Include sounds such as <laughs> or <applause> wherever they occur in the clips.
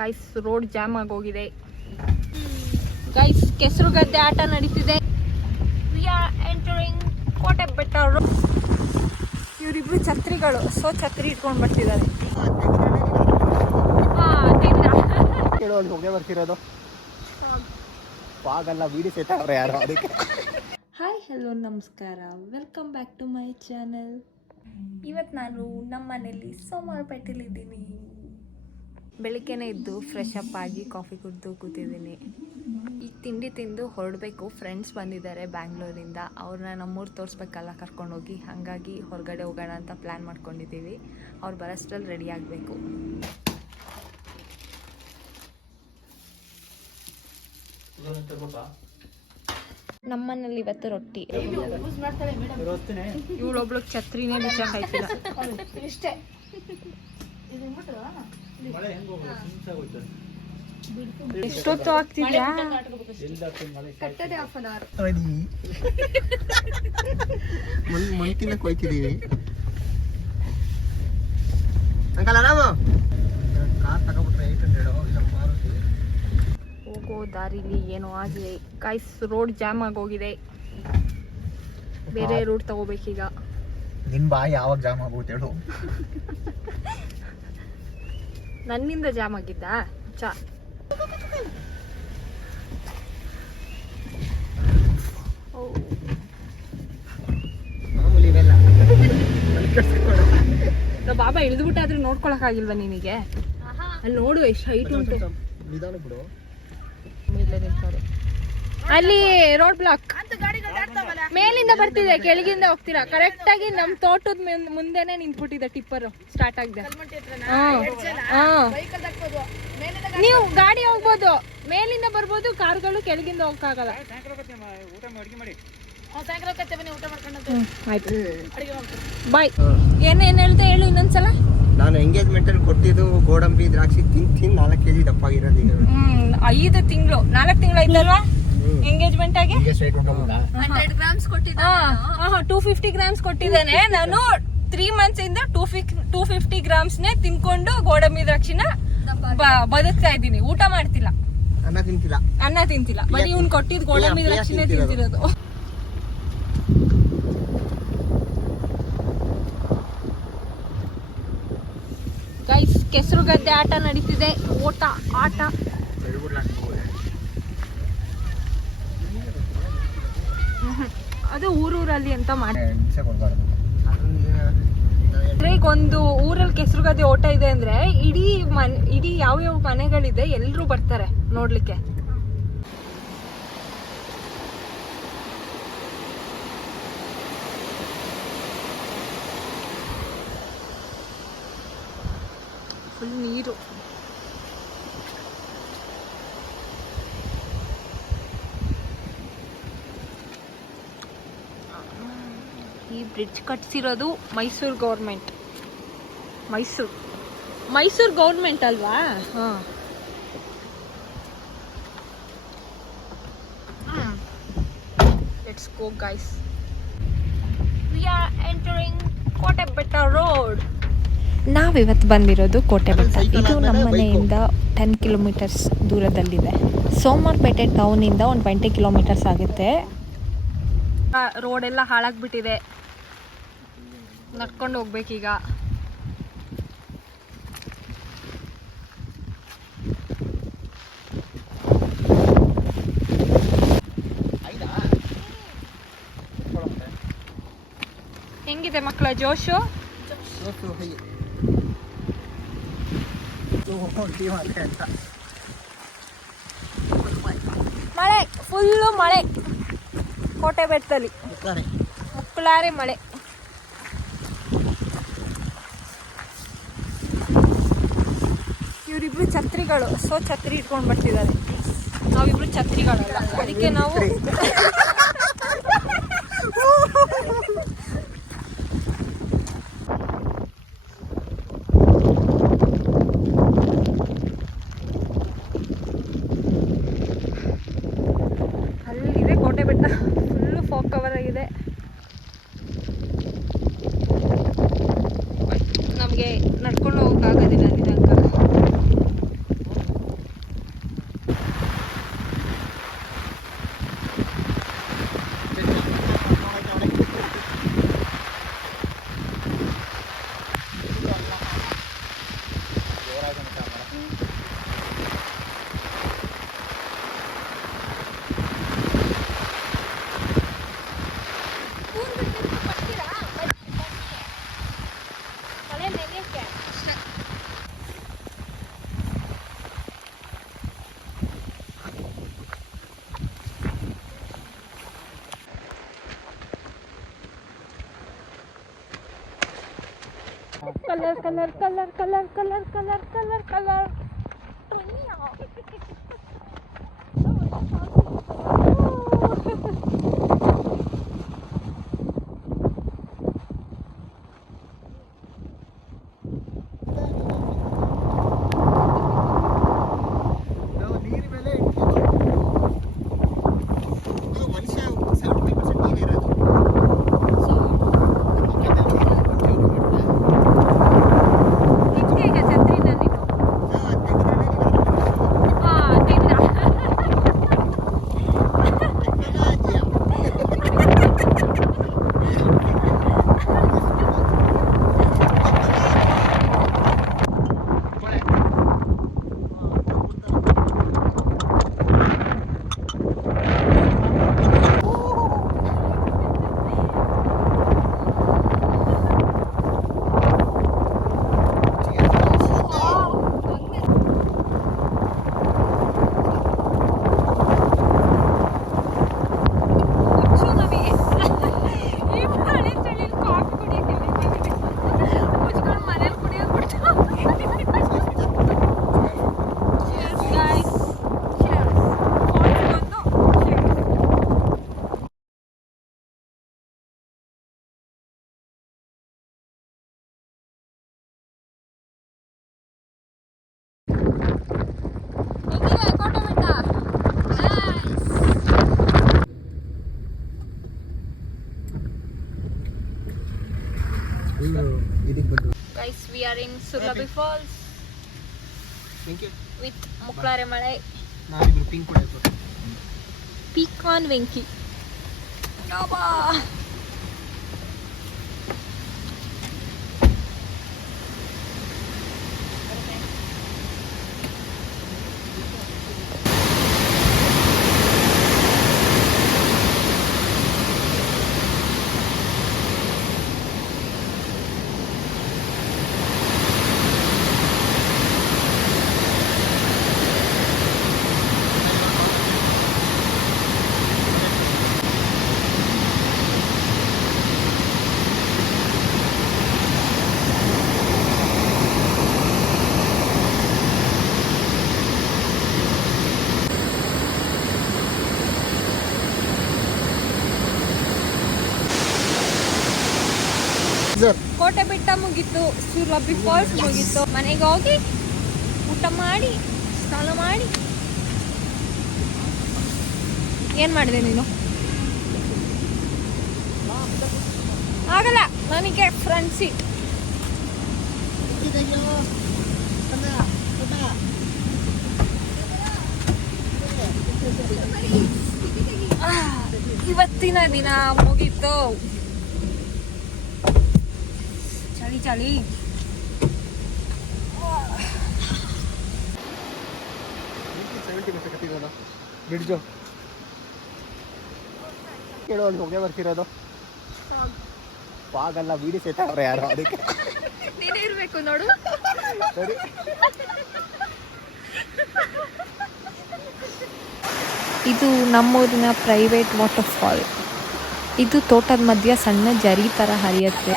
Guys road jam ಆಗೋಗಿದೆ. Guys ಕೆಸರು ಗದ್ದೆ ಆಟ ನಡೀತಿದೆ. V are entering Kote Betta road ಇವರಿಬ್ರು ಛತ್ರಿಗಳು ಸೊ ಛತ್ರಿ ಇಟ್ಕೊಂಡು ಬರ್ತಿದ್ದಾರೆ. ಹೊಗೆ ಬರ್ತಿರೋದು. ಪಾಗಲ್ಲ ಬೀಡಿ ಸೆಟ್ ಅವ್ರೆ ಯಾರೋ ಅದಕ್ಕೆ. ಹಾಯ್ ಹಲೋ ನಮಸ್ಕಾರ. Welcome back to my channel ಇವತ್ತು ನಾನು ನಮ್ಮ ಮನೇಲಿ ಸೋಮವಾರಪೇಟೆಲಿದ್ದೀನಿ ಬೆಳಿಗ್ಗೆನೇ ಇದ್ದು ಫ್ರೆಶ್ ಅಪ್ ಆಗಿ ಕಾಫಿ ಕುಡಿದು ಕೂತಿದ್ದೀನಿ. ಈಗ ತಿಂಡಿ ತಿಂದು ಹೊರಡಬೇಕು ಫ್ರೆಂಡ್ಸ್ ಬಂದಿದ್ದಾರೆ ಬ್ಯಾಂಗ್ಳೂರಿಂದ. ಅವ್ರನ್ನ ನಮ್ಮೂರು ತೋರಿಸ್ಬೇಕಲ್ಲ ಕರ್ಕೊಂಡೋಗಿ. ಹಾಗಾಗಿ ಹೊರಗಡೆ ಹೋಗೋಣ ಅಂತ ಪ್ಲ್ಯಾನ್ ಮಾಡ್ಕೊಂಡಿದ್ದೀವಿ. ಅವ್ರು ಬರೋಷ್ಟ್ರಲ್ಲಿ ರೆಡಿ ಆಗಬೇಕು. ನಮ್ಮನೇಲಿ ಇವತ್ತು ರೊಟ್ಟಿ. ಇವಳೊಬ್ಳು ಛತ್ರಿನೇ ಬಿಚ್ಚಾಕಾಯ್ತಿಲ್ಲ ಎಷ್ಟೊತ್ತು ಆಗ್ತಿದ್ಯಾ? ಮಣ್ ಮಣ್ಕಿನ ಕೊಯ್ತಿದೀವಿ ಅಂಕಲ್ ಆರಾಮ? ಕಾರ್ ತಗೊಬಿಟ್ರೆ ಏಟ್ ಹಂಡ್ರೆಡ್ ಇಲ್ಲ ಮಾರುತಿ. ಹೋಗೋ ದಾರಿಲಿ ಏನೋ ಆಗಿದೆ. ಕಾಯ್ಸ್ ರೋಡ್ ಜಾಮ್ ಆಗೋಗಿದೆ. ಬೇರೆ ರೂಟ್ ತಗೋಬೇಕೀಗ. ನಿನ್ ಬಾಯಿ ಯಾವಾಗ ಜಾಮ್ ಆಗುತ್ತೆ ಹೇಳು. <laughs> ನನ್ನಿಂದ ಜಾಮ್ ಆಗಿದ್ದಾ? ಚಾ. ಬಾಬಾ ಇಳಿದ್ಬಿಟ್ಟಾದ್ರೆ ನೋಡ್ಕೊಳಕ್ಕಾಗಿಲ್ವಾ ನಿನಗೆ? ಅಲ್ಲಿ ನೋಡು ಎಷ್ಟು ಹೈಟ್ ಉಂಟು. ನಿಧಾನ ಬಿಡು. ಮೇಲೆ ನಿಂತವ್ರೆ ಅಲ್ಲಿ ರೋಡ್ ಬ್ಲಾಕ್ ಮೇಲಿಂದ ಬರ್ತಿದೆ ಕೆಳಗಿಂದ ಹೋಗ್ತೀರಾ? ಕರೆಕ್ಟ್ ಆಗಿ ನಮ್ ತೋಟದ ಮುಂದ್- ಮುಂದೆನೆ ನಿಂತ್ಬಿಟ್ಟಿದೆ ಟಿಪ್ಪರ್ ಸ್ಟಾರ್ಟ್ ಆಗಿದೆ. ನೀವು ಗಾಡಿ ಹೋಗ್ಬೋದು. ಮೇಲಿಂದ ಬರ್ಬೋದು ಕಾರ್ಗಳು ಕೆಳಗಿಂದ ಹೋಗಕ್ಕಾಗಲ್ಲ. ಬಾಯ್ ಏನೇನ್ ಹೇಳ್ತಾ ಹೇಳು ಇನ್ನೊಂದ್ಸಲ? ನಾನು ಎಂಗೇಜ್ಮೆಂಟ್ ಅಲ್ಲಿ ಕೊಟ್ಟಿದ್ದು ಗೋಡಂಬಿ ದ್ರಾಕ್ಷಿ ತಿನ್ ತಿನ್ ನಾಲ್ಕು ಕೆಜಿ ದಪ್ಪಾಗಿರೋದು ಐದು ತಿಂಗಳು. ನಾಲ್ಕು ತಿಂಗಳು ಆಯ್ತಲ್ವಾ? ಹ್ಮ್. ಎಂಗೇಜ್ಮೆಂಟ್ ಆಗಿ? ಟೂ ಫಿಫ್ಟಿ ಗ್ರಾಮ್ಸ್ ಕೊಟ್ಟಿದ್ದಾನೆ ನಾನು ತ್ರೀ ಮಂತ್ಸ್ ಇಂದ ಟೂ ಫಿಕ್ ಟೂ ಫಿಫ್ಟಿ ಗ್ರಾಮ್ಸ್ ನೇ ತಿನ್ಕೊಂಡು ಗೋಡಂಬಿ ದ್ರಾಕ್ಷಿನ ಬ- ಬದುಕ್ತಾ ಇದ್ದೀನಿ. ಊಟ ಮಾಡ್ತಿಲ್ಲ. ಅನ್ನ ತಿಂತಿಲ್ಲ ಅನ್ನ ತಿಂತಿಲ್ಲ. ಬರೀ ಇವ್ನ್ ಕೊಟ್ಟಿದ್ ಗೋಡಂಬಿ ದ್ರಾಕ್ಷಿನೇ ತಿಂತಿರೋದು. ತಿಂತಿರೋದು. ಗೈಸ್ ಕೆಸರು ಗದ್ದೆ ಆಟ ನಡೀತಿದೆ. ಓಟ ಆಟ. ಅದು ಊರೂರಲ್ಲಿ ಅಂತ ಮಾಡಿ ಒಂದು ಊರಲ್ಲಿ ಕೆಸರು ಗದ್ದೆ ಓಟ ಇದೆ ಅಂದ್ರೆ ಇಡೀ ಮನ್ ಇಡೀ ಯಾವ್ಯಾವ ಮನೆಗಳಿದೆ ಎಲ್ರೂ ಬರ್ತಾರೆ ನೋಡ್ಲಿಕ್ಕೆ. ಫುಲ್ ನೀರು. ಈ ಬ್ರಿಡ್ಜ್ ಕಟ್ಸಿರೋದು ಮೈಸೂರು ಗೌರ್ಮೆಂಟ್. ಮೈಸೂರು. ಮೈಸೂರು ಗೌರ್ಮೆಂಟ್ ಅಲ್ವಾ? ಹಾಂ. Let's go guys we are entering Kote Betta road ನಾವಿವತ್ತು ಬಂದಿರೋದು ಕೋಟೆ ಬೆಟ್ಟ ಇದು ನಮ್ಮ ಮನೆಯಿಂದ ಟೆನ್ ಕಿಲೋಮೀಟರ್ಸ್ ದೂರದಲ್ಲಿದೆ. ಸೋಮವಾರಪೇಟೆ ಟೌನಿಂದ ಒಂದು ಟ್ವೆಂಟಿ ಕಿಲೋಮೀಟರ್ಸ್ ಆಗುತ್ತೆ. ರೋಡ್ ಎಲ್ಲ ಹಾಳಾಗ್ಬಿಟ್ಟಿದೆ. ನಡ್ಕೊಂಡು ಹೋಗ್ಬೇಕೀಗ. ಹೆಂಗಿದೆ ಮಕ್ಕಳ ಜೋಶು? ಮಳೆ ಫುಲ್ಲು ಮಳೆ. ಕೋಟೆ ಬೆಟ್ಟದಲ್ಲಿ. ಮುಕ್ಕಲಾರಿ ಮುಕ್ಕಳಾರೆ ಮಳೆ. ಇವರಿಬ್ರು ಛತ್ರಿಗಳು ಸೊ ಛತ್ರಿ ಇಟ್ಕೊಂಡು ಬರ್ತಿದ್ದಾರೆ. ನಾವಿಬ್ರು ಛತ್ರಿಗಳಲ್ಲ. ಅದಕ್ಕೆ ನಾವು colour colour colour colour colour colour colour colour guys we are in Surabhi falls with ಮುಕ್ಳಾರೆ ಮಳೆ ಪೀಕ್ ಆನ್ ವೆಂಕಿ ಕೋಟೆ ಬೆಟ್ಟ ಮುಗೀತು ಸುಲಭಿ ಫಾಲ್ಸ್ ಮುಗೀತು. ಮನೆಗೆ ಹೋಗಿ ಊಟ ಮಾಡಿ, ಸ್ನಾನ ಮಾಡಿ. ಏನ್ ಮಾಡಿದೆ ನೀನು? ಆಗಲ್ಲ, ನನಗೆ ಫ್ರಂಟ್ ಸೀಟ್ ಇವತ್ತಿನ ದಿನ ಮುಗೀತು. ಚಳಿ ಬಿಡ್ಜು ಕೇಳೋ ಅಲ್ಲಿ ಹೋಗೇ ಬರ್ತಿರೋದು. ಪಾಗಲ್ಲ ಬೀಡಿ ಸೆಟ್ ಯಾರು ಅದಕ್ಕೆ? ನೀನೇ ಇರ್ಬೇಕು ನೋಡು. ಸರಿ. ಇದು ನಮ್ಮೂರಿನ ಪ್ರೈವೇಟ್ ವಾಟರ್ ಫಾಲ್ ಇದು ತೋಟದ ಮಧ್ಯ ಸಣ್ಣ ಜರಿ ಥರ ಹರಿಯುತ್ತೆ.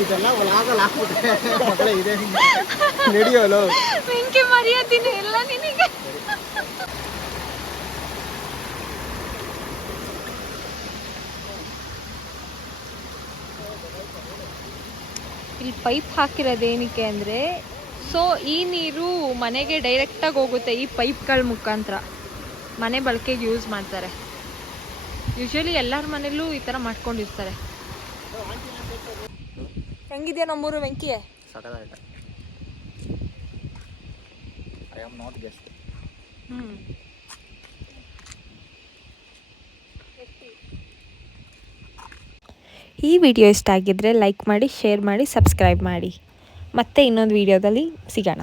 ಇದೆಲ್ಲ ಒಳಗಲ್ಲ ಇದೆ. ಬೆಂಕಿ ಎಲ್ಲ ನಿನಗೆ. ಇಲ್ಲಿ ಪೈಪ್ ಹಾಕಿರೋದೇನಕ್ಕೆ ಅಂದರೆ ಸೊ ಈ ನೀರು ಮನೆಗೆ ಡೈರೆಕ್ಟಾಗಿ ಹೋಗುತ್ತೆ ಈ ಪೈಪ್ಗಳ ಮುಖಾಂತರ. ಮನೆ ಬಳಕೆಗೆ ಯೂಸ್ ಮಾಡ್ತಾರೆ. ಯೂಶ್ವಲಿ ಎಲ್ಲರ ಮನೇಲೂ ಈ ಥರ ಮಾಡ್ಕೊಂಡಿರ್ತಾರೆ. ಹೆಂಗಿದೆಯಾ ನಮ್ಮೂರು ವೆಂಕಿ? ಸಕಲಾಯ್ತ ಐ ಆಮ್ ನಾಟ್ ಗೆಸ್ಟ್ ಹ್ಞೂ ಈ ವಿಡಿಯೋ ಇಷ್ಟ ಆಗಿದ್ದರೆ ಲೈಕ್ ಮಾಡಿ ಶೇರ್ ಮಾಡಿ ಸಬ್ಸ್ಕ್ರೈಬ್ ಮಾಡಿ. ಮತ್ತೆ ಇನ್ನೊಂದು ವಿಡಿಯೋದಲ್ಲಿ ಸಿಗೋಣ.